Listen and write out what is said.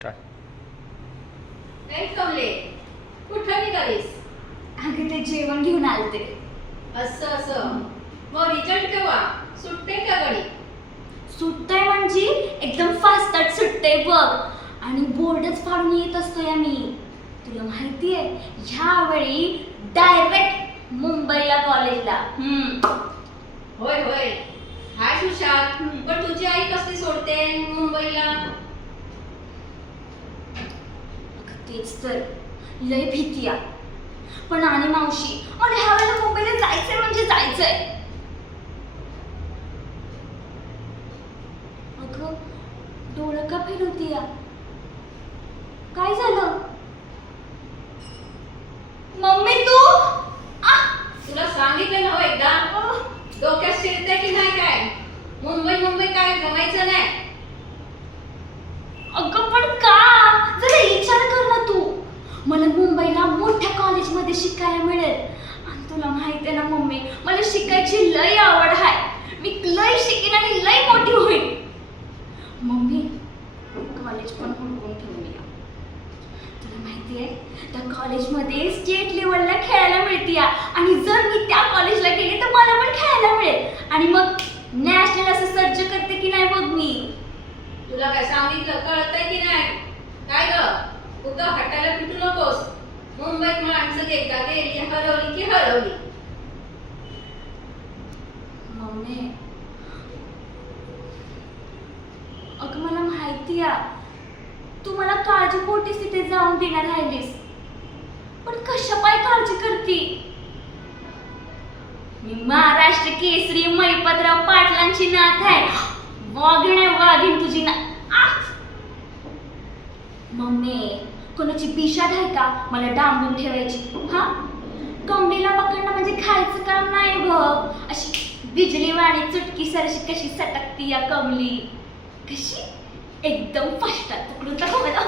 काय कमले, कुठं निघालीस? अगं ते जेवण घेऊन आलते. असं असं. मग रिझल्ट केव्हा? सुटते का गडी? सुटतंय म्हणजे एकदम फास्टात सुटतंय बघ. आणि बोर्डच फाडून येत असतोय आम्ही. तुला माहितीये ह्यावेळी डायरेक्ट मुंबईला कॉलेजला. होय होय. हाय सुशांत. पण तुझी आई कसली सोडते मुंबईला? अगं तेच तर लय भीती आहे. पण आणि मावशी मला ह्यावेळेला मुंबईला जायचंय म्हणजे जायचंय. अगं डोळं का फिरवतीया? काय झालं? मम्मी तू तुला सांगितलं ना हो एकदा? डोक्यात शिरते की नाही काय? मुंबई मुंबई काय जमायचं नाही. अगं पण का? जरा विचार कर ना तू. मला मुंबईला मोठ्या कॉलेजमध्ये शिकायला मिळेल. आणि तुला माहिती आहे ना मम्मी, मला शिकायची लय आवड आहे. मी लय शिकेन आणि लय मोठी होईन. मम्मी कॉलेज पण हुडकून ठेवूया. तुला माहिती आहे त्या कॉलेजमध्ये स्टेट लेवलला खेळायला मिळते. आणि जर मी त्या कॉलेजला गेले तर मला पण खेळायला मिळेल. आणि मग नॅशनल असं सर्च करते की नाही बघ मी. तुला काय सांगितलं कळतंय की नाही? काय ग? उगा हटायला पिटू नकोस. मुंबईत माणसं एकदा गेली हरवली की हरवली. मम्मी अगं मला माहिती आहे तू मला काळजीपोटीच तिथे जाऊन देणार राहिलीस. पण कशापाय काळजी करती? मी महाराष्ट्र केसरी महिपतराव पाटलांची नात आहे. वाघीण आहे वाघीण तुझी ना. मम्मी कोणाची बिशाद आहे का मला डांबून ठेवायची? हा कमलीला पकडणं म्हणजे खायचं काम नाही बघ. अशी बिजली वाणी चुटकी सरशी कशी सटकती या कमली. कशी एकदम फास्टात पकडून टाका मला.